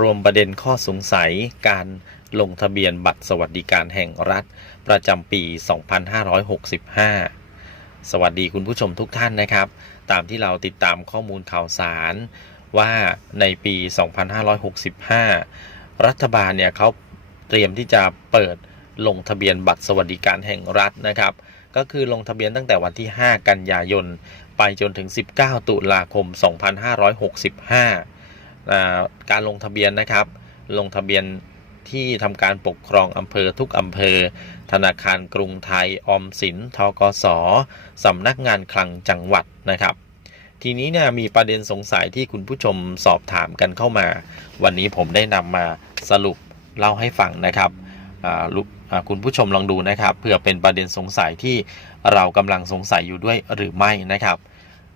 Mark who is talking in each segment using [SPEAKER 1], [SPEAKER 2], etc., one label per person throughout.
[SPEAKER 1] รวมประเด็นข้อสงสัยการลงทะเบียนบัตรสวัสดิการแห่งรัฐ ประจำปี 2565 สวัสดีคุณผู้ชมทุกท่านนะครับ ตามที่เราติดตามข้อมูลข่าวสารว่าในปี 2565 รัฐบาลเนี่ยเขาเตรียมที่จะเปิดลงทะเบียนบัตรสวัสดิการแห่งรัฐนะครับ ก็คือลงทะเบียนตั้งแต่วันที่ 5 กันยายน ไปจนถึง 19 ตุลาคม 2565 การลงทะเบียนนะครับ ลงทะเบียนที่ทำการปกครองอำเภอทุกอำเภอ ธนาคารกรุงไทย ออมสิน ทกสสำนักงานคลังจังหวัดนะครับ ทีนี้เนี่ยมีประเด็นสงสัยที่คุณผู้ชมสอบถามกันเข้ามา วันนี้ผมได้นำมาสรุปเล่าให้ฟังนะครับคุณผู้ชมลองดูนะครับเผื่อเป็นประเด็นสงสัยที่เรากำลังสงสัยอยู่ด้วยหรือไม่นะครับ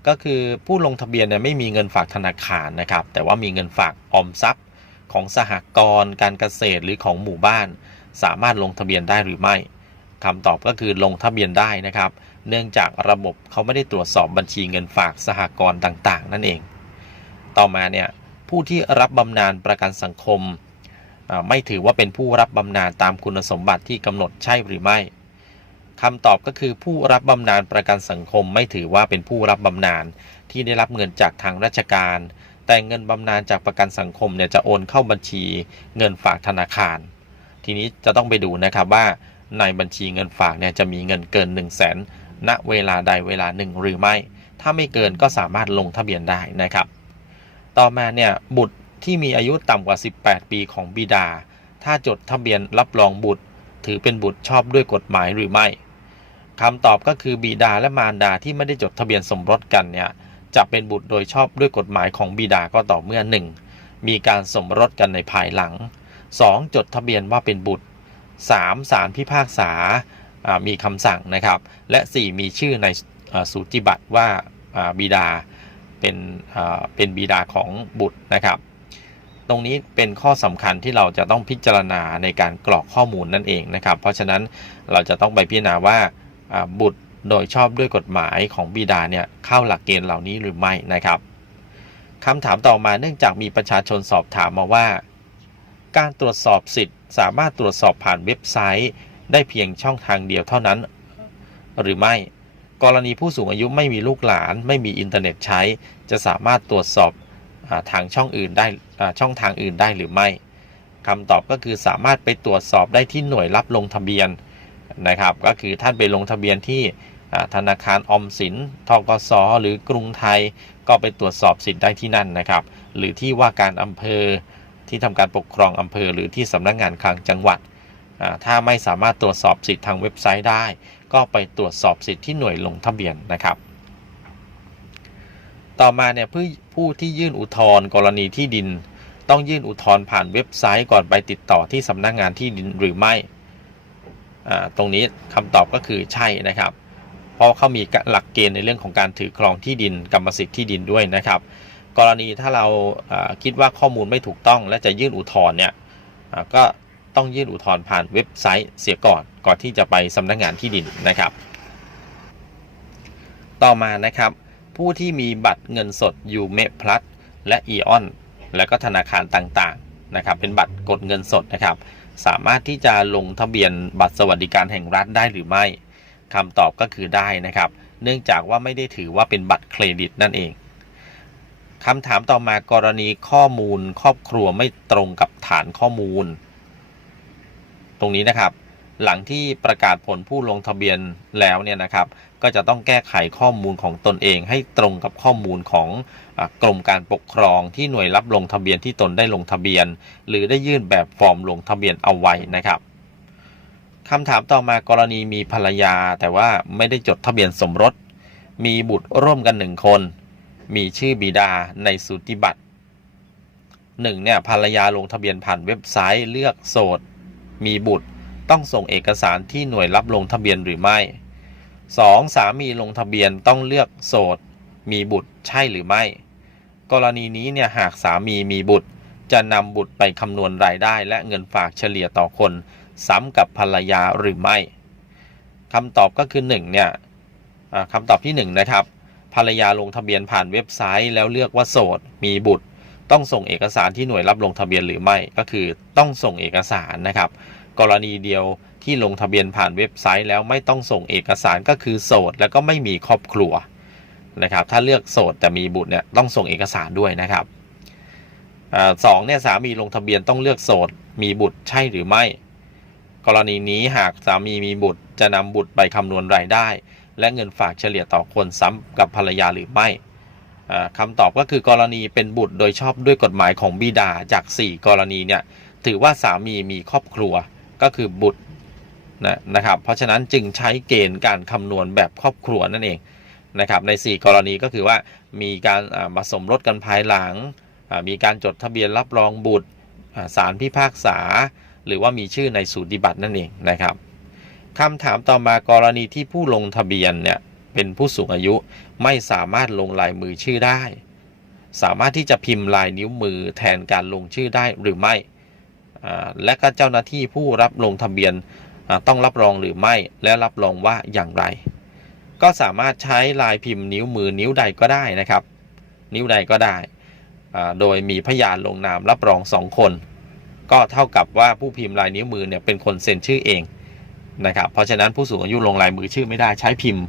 [SPEAKER 1] ก็คือผู้ลงทะเบียนเนี่ยไม่มีเงินฝากธนาคารนะครับ แต่ว่ามีเงินฝากออมทรัพย์ของสหกรณ์การเกษตรหรือของหมู่บ้าน สามารถลงทะเบียนได้หรือไม่คำตอบก็คือลงทะเบียนได้นะครับ เนื่องจากระบบเขาไม่ได้ตรวจสอบบัญชีเงินฝากสหกรณ์ต่างๆ นั่นเอง ต่อมาเนี่ยผู้ที่รับบำนาญประกันสังคม ไม่ถือว่าเป็นผู้รับบำนาญตามคุณสมบัติที่กำหนดใช่หรือไม่ คำตอบก็คือผู้รับบำนาญประกันสังคมไม่ถือว่าเป็นผู้รับบำนาญที่ได้รับเงินจากทางราชการ แต่เงินบำนาญจากประกันสังคมเนี่ยจะโอนเข้าบัญชีเงินฝากธนาคาร ทีนี้จะต้องไปดูนะครับว่าในบัญชีเงินฝากเนี่ยจะมีเงินเกิน 1 0 0 0 0แสนณเวลาใดเวลาหนึ่งหรือไม่ ถ้าไม่เกินก็สามารถลงทะเบียนได้นะครับ ต่อมาเนี่ยบุตรที่มีอายุต่ำกว่า 18 ปีของบิดา ถ้าจดทะเบียนรับรองบุตร ถือเป็นบุตรชอบด้วยกฎหมายหรือไม่ คำตอบก็คือบิดาและมารดาที่ไม่ได้จดทะเบียนสมรสกันเนี่ยจะเป็นบุตรโดยชอบด้วยกฎหมายของบิดาก็ต่อเมื่อ 1. มีการสมรสกันในภายหลัง 2. จดทะเบียนว่าเป็นบุตร 3. ศาลพิพากษามีคำสั่งนะครับ และ 4. มีชื่อในอสูติบัตรว่าบิดาเป็นเป็นบิดาของบุตรนะครับ ตรงนี้เป็นข้อสำคัญที่เราจะต้องพิจารณาในการกรอกข้อมูลนั่นเองนะครับ เพราะฉะนั้นเราจะต้องไปพิจารณาว่า บุตรโดยชอบด้วยกฎหมายของบิดาเนี่ยเข้าหลักเกณฑ์เหล่านี้หรือไม่นะครับคำถามต่อมาเนื่องจากมีประชาชนสอบถามมาว่า การตรวจสอบสิทธิ์ สามารถตรวจสอบผ่านเว็บไซต์ ได้เพียงช่องทางเดียวเท่านั้น หรือไม่ กรณีผู้สูงอายุไม่มีลูกหลาน ไม่มีอินเทอร์เน็ตใช้ จะสามารถตรวจสอบอทางช่องอื่นได้ช่องทางอื่นได้หรือไม่คำตอบก็คือสามารถไปตรวจสอบได้ที่หน่วยรับลงทะเบียน นะครับ ก็คือท่านไปลงทะเบียนที่ธนาคารอมสินทกสหรือกรุงไทยก็ไปตรวจสอบสิทธิ์ได้ที่นั่นนะครับ หรือที่ว่าการอำเภอที่ทำการปกครองอำเภอ หรือที่สำนักงานคลังจังหวัด ถ้าไม่สามารถตรวจสอบสิทธิ์ทางเว็บไซต์ได้ ก็ไปตรวจสอบสิทธิ์ที่หน่วยลงทะเบียนนะครับ ต่อมาเนี่ยผู้ผู้ที่ยื่นอุทธรณ์กรณีที่ดิน ต้องยื่นอุทธรณ์ผ่านเว็บไซต์ก่อนไปติดต่อที่สำนักงานที่ดินหรือไม่ ตรงนี้คำตอบก็คือใช่นะครับ เพราะเขามีหลักเกณฑ์ในเรื่องของการถือครองที่ดินกรรมสิทธิ์ที่ดินด้วยนะครับ กรณีถ้าเราคิดว่าข้อมูลไม่ถูกต้องและจะยื่นอุทธรณ์เนี่ยก็ต้องยื่นอุทธรณ์ผ่านเว็บไซต์เสียก่อนก่อนที่จะไปสำนักงานที่ดินนะครับ ต่อมานะครับผู้ที่มีบัตรเงินสดยูเมพลัสและอีออนและก็ธนาคารต่างๆนะครับเป็นบัตรกดเงินสดนะครับ สามารถที่จะลงทะเบียนบัตรสวัสดิการแห่งรัฐได้หรือไม่คำตอบก็คือได้นะครับ เนื่องจากว่าไม่ได้ถือว่าเป็นบัตรเครดิตนั่นเองคำถามต่อมากรณีข้อมูลครอบครัวไม่ตรงกับฐานข้อมูล ตรงนี้นะครับ หลังที่ประกาศผลผู้ลงทะเบียนแล้วเนี่ยนะครับ ก็จะต้องแก้ไขข้อมูลของตนเอง ให้ตรงกับข้อมูลของอกรมการปกครองที่หน่วยรับลงทะเบียนที่ตนได้ลงทะเบียน หรือได้ยื่นแบบฟอร์มลงทะเบียนเอาไว้นะครับคำถามต่อมากรณีมีภรรยา แต่ว่าไม่ได้จดทะเบียนสมรส มีบุตรร่วมกันหนึ่งคน มีชื่อบิดาในสูติบัตรหนึ่งเนี่ยภรรยาลงทะเบียนผ่านเว็บไซต์เลือกโสด มีบุตรต้องส่งเอกสารที่หน่วยรับลงทะเบียนหรือไม่ 2. สามีลงทะเบียนต้องเลือกโสด มีบุตรใช่หรือไม่ กรณีนี้เนี่ยหากสามีมีบุตร จะนำบุตรไปคำนวณรายได้และเงินฝากเฉลี่ยต่อคน ซ้ำกับภรรยาหรือไม่คำตอบก็คือ1เนี่ยคำตอบที่1นะครับภรรยาลงทะเบียนผ่านเว็บไซต์ แล้วเลือกว่าโสด มีบุตร ต้องส่งเอกสารที่หน่วยรับลงทะเบียนหรือไม่ก็คือต้องส่งเอกสารนะครับ กรณีเดียวที่ลงทะเบียนผ่านเว็บไซต์แล้วไม่ต้องส่งเอกสารก็คือโสด แล้วก็ไม่มีครอบครัวนะครับ ถ้าเลือกโสดแต่มีบุตรเนี่ยต้องส่งเอกสารด้วยนะครับอสองเนี่ยสามีลงทะเบียนต้องเลือกโสด มีบุตรใช่หรือไม่ กรณีนี้หากสามีมีบุตรจะนำบุตรไปคำนวณรายได้ และเงินฝากเฉลี่ยต่อคนซ้ำกับภรรยาหรือไม่อ่าคำตอบก็คือกรณีเป็นบุตรโดยชอบด้วยกฎหมายของบิดาจาก 4 กรณีเนี่ยถือว่าสามีมีครอบครัว ก็คือบุตรนะนะครับ เพราะฉะนั้นจึงใช้เกณฑ์การคำนวณแบบครอบครัวนั่นเองนะครับใน 4 กรณีก็คือว่ามีการมาสมรสกันภายหลัง มีการจดทะเบียนรับรองบุตรอ่าศาลพิพากษา หรือว่ามีชื่อในสูติบัตรนั่นเองนะครับคำถามต่อมากรณีที่ผู้ลงทะเบียนเนี่ยเป็นผู้สูงอายุไม่สามารถลงลายมือชื่อได้ สามารถที่จะพิมพ์ลายนิ้วมือแทนการลงชื่อได้หรือไม่ และก็เจ้าหน้าที่ผู้รับลงทะเบียนต้องรับรองหรือไม่และรับรองว่าอย่างไร ก็สามารถใช้ลายพิมพ์นิ้วมือนิ้วใดก็ได้นะครับ นิ้วใดก็ได้ โดยมีพยานลงนามรับรองสองคน ก็เท่ากับว่าผู้พิมพ์ลายนิ้วมือเนี่ยเป็นคนเซ็นชื่อเองนะครับเพราะฉะนั้นผู้สูงอายุลงลายมือชื่อไม่ได้ใช้พิมพ์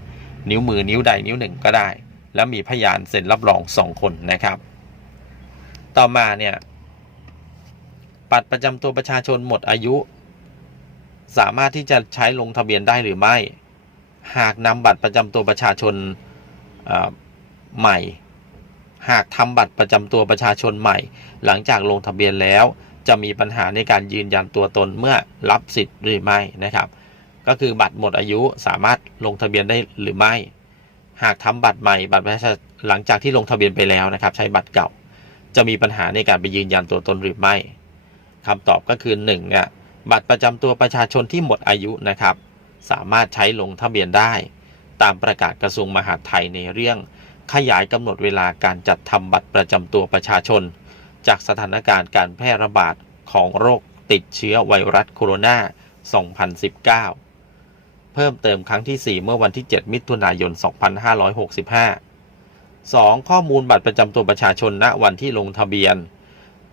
[SPEAKER 1] นิ้วมือนิ้วใดนิ้วหนึ่งก็ได้ แล้วมีพยานเซ็นรับรองสองคนนะครับ ต่อมาเนี่ย บัตรประจำตัวประชาชนหมดอายุ สามารถที่จะใช้ลงทะเบียนได้หรือไม่ หากนำบัตรประจำตัวประชาชนใหม่ หากทำบัตรประจำตัวประชาชนใหม่ หลังจากลงทะเบียนแล้ว จะมีปัญหาในการยืนยันตัวตนเมื่อรับสิทธิ์หรือไม่นะครับ ก็คือบัตรหมดอายุสามารถลงทะเบียนได้หรือไม่ หากทำบัตรใหม่ บัตรประชาชนหลังจากที่ลงทะเบียนไปแล้วนะครับ ใช้บัตรเก่า จะมีปัญหาในการไปยืนยันตัวตนหรือไม่ คำตอบก็คือ1เนี่ยบัตรประจำตัวประชาชนที่หมดอายุนะครับ สามารถใช้ลงทะเบียนได้ ตามประกาศกระทรวงมหาดไทยในเรื่อง ขยายกำหนดเวลาการจัดทำบัตรประจำตัวประชาชน จากสถานการณ์การแพร่ระบาดของโรคติดเชื้อไวรัสโคโรนา 2019 เพิ่มเติมครั้งที่ 4 เมื่อวันที่ 7 มิถุนายน 2565 2. ข้อมูลบัตรประจำตัวประชาชนณวันที่ลงทะเบียน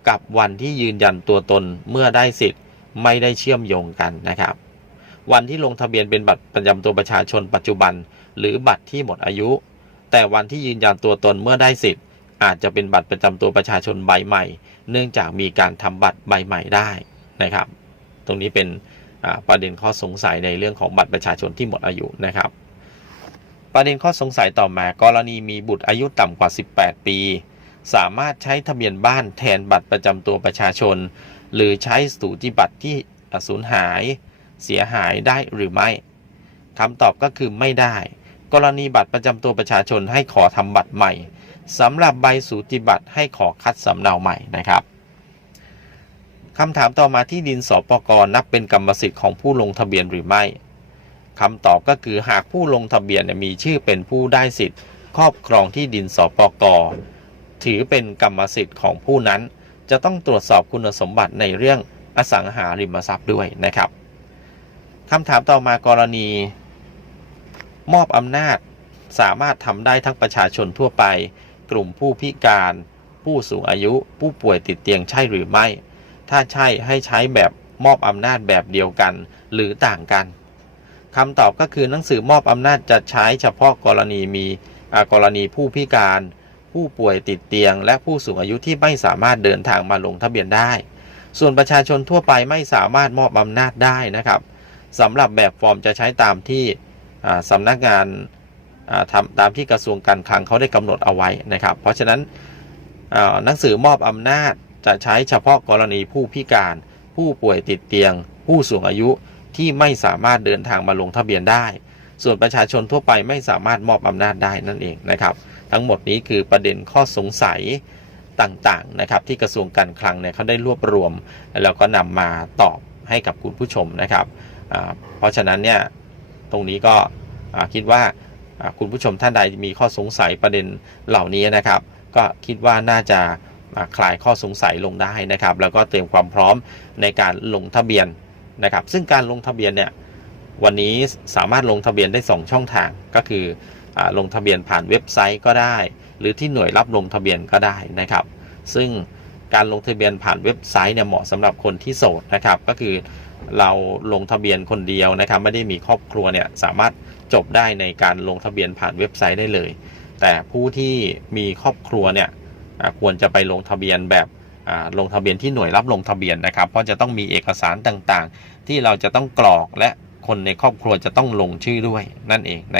[SPEAKER 1] กับวันที่ยืนยันตัวตนเมื่อได้สิทธิ์ไม่ได้เชื่อมโยงกันนะครับ วันที่ลงทะเบียนเป็นบัตรประจำตัวประชาชนปัจจุบัน หรือบัตรที่หมดอายุ แต่วันที่ยืนยันตัวตนเมื่อได้สิทธิ์ อาจจะเป็นบัตรประจำตัวประชาชนใบใหม่ เนื่องจากมีการทำบัตรใบใหม่ได้นะครับ ตรงนี้เป็นประเด็นข้อสงสัยในเรื่องของบัตรประชาชนที่หมดอายุนะครับ ประเด็นข้อสงสัยต่อมากรณีมีบุตรอายุต่ำกว่า 18 ปี สามารถใช้ทะเบียนบ้านแทนบัตรประจำตัวประชาชน หรือใช้สูติบัตรที่สูญหาย เสียหายได้หรือไม่คำตอบก็คือไม่ได้ กรณีบัตรประจำตัวประชาชนให้ขอทำบัตรใหม่สำหรับใบสูติบัตรให้ขอคัดสำเนาใหม่นะครับคำถามต่อมาที่ดินสปกรนับเป็นกรรมสิทธิ์ของผู้ลงทะเบียนหรือไม่คำตอบก็คือหากผู้ลงทะเบียนมีชื่อเป็นผู้ได้สิทธิ์ ครอบครองที่ดินสปกร ถือเป็นกรรมสิทธิ์ของผู้นั้น จะต้องตรวจสอบคุณสมบัติในเรื่องอสังหาริมทรัพย์ด้วยนะครับคำถามต่อมากรณี มอบอำนาจสามารถทำได้ทั้งประชาชนทั่วไป กลุ่มผู้พิการ ผู้สูงอายุ ผู้ป่วยติดเตียงใช่หรือไม่ ถ้าใช่ให้ใช้แบบมอบอำนาจแบบเดียวกัน หรือต่างกันคำตอบก็คือหนังสือมอบอำนาจจะใช้เฉพาะกรณีมีกรณีผู้พิการ ผู้ป่วยติดเตียง และผู้สูงอายุที่ไม่สามารถเดินทางมาลงทะเบียนได้ ส่วนประชาชนทั่วไปไม่สามารถมอบอำนาจได้นะครับสำหรับแบบฟอร์มจะใช้ตามที่สำนักงานทำตามที่กระทรวงการคลังเขาได้กำหนดเอาไว้นะครับ เพราะฉะนั้นหนังสือมอบอำนาจจะใช้เฉพาะกรณีผู้พิการ ผู้ป่วยติดเตียง ผู้สูงอายุที่ไม่สามารถเดินทางมาลงทะเบียนได้ ส่วนประชาชนทั่วไปไม่สามารถมอบอำนาจได้นั่นเองนะครับ ทั้งหมดนี้คือประเด็นข้อสงสัยต่างๆนะครับที่กระทรวงการคลังเนี่ยเขาได้รวบรวม แล้วก็นำมาตอบให้กับคุณผู้ชมนะครับ เพราะฉะนั้นเนี่ยตรงนี้ก็คิดว่าคุณผู้ชมท่านใดมีข้อสงสัยประเด็นเหล่านี้นะครับ ก็คิดว่าน่าจะคลายข้อสงสัยลงได้นะครับ แล้วก็เตรียมความพร้อมในการลงทะเบียนนะครับ ซึ่งการลงทะเบียนเนี่ยวันนี้สามารถลงทะเบียนได้ 2 ช่องทางก็คือ ลงทะเบียนผ่านเว็บไซต์ก็ได้ หรือที่หน่วยรับลงทะเบียนก็ได้นะครับ ซึ่งการลงทะเบียนผ่านเว็บไซต์เนี่ยเหมาะสำหรับคนที่โสดนะครับ ก็คือเราลงทะเบียนคนเดียวนะครับ ไม่ได้มีครอบครัวเนี่ยสามารถจบได้ในการลงทะเบียนผ่านเว็บไซต์ได้เลย แต่ผู้ที่มีครอบครัวเนี่ยควรจะไปลงทะเบียนแบบลงทะเบียนที่หน่วยรับลงทะเบียนนะครับ เพราะจะต้องมีเอกสารต่างๆ ที่เราจะต้องกรอกและคนในครอบครัวจะต้องลงชื่อด้วยนั่นเองนะครับ